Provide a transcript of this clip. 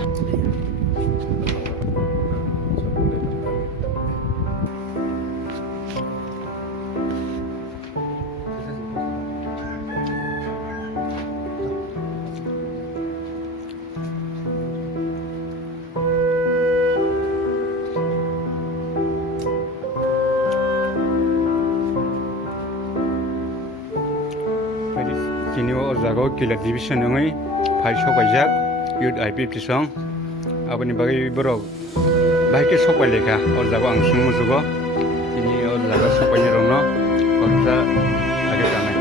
Kini o jago kila division ngai phai sokajak youth IPP song aboni bagai borok baike sokai lekha o jago ang sumu jugo kini o jago sokai ni rongno korta age tanai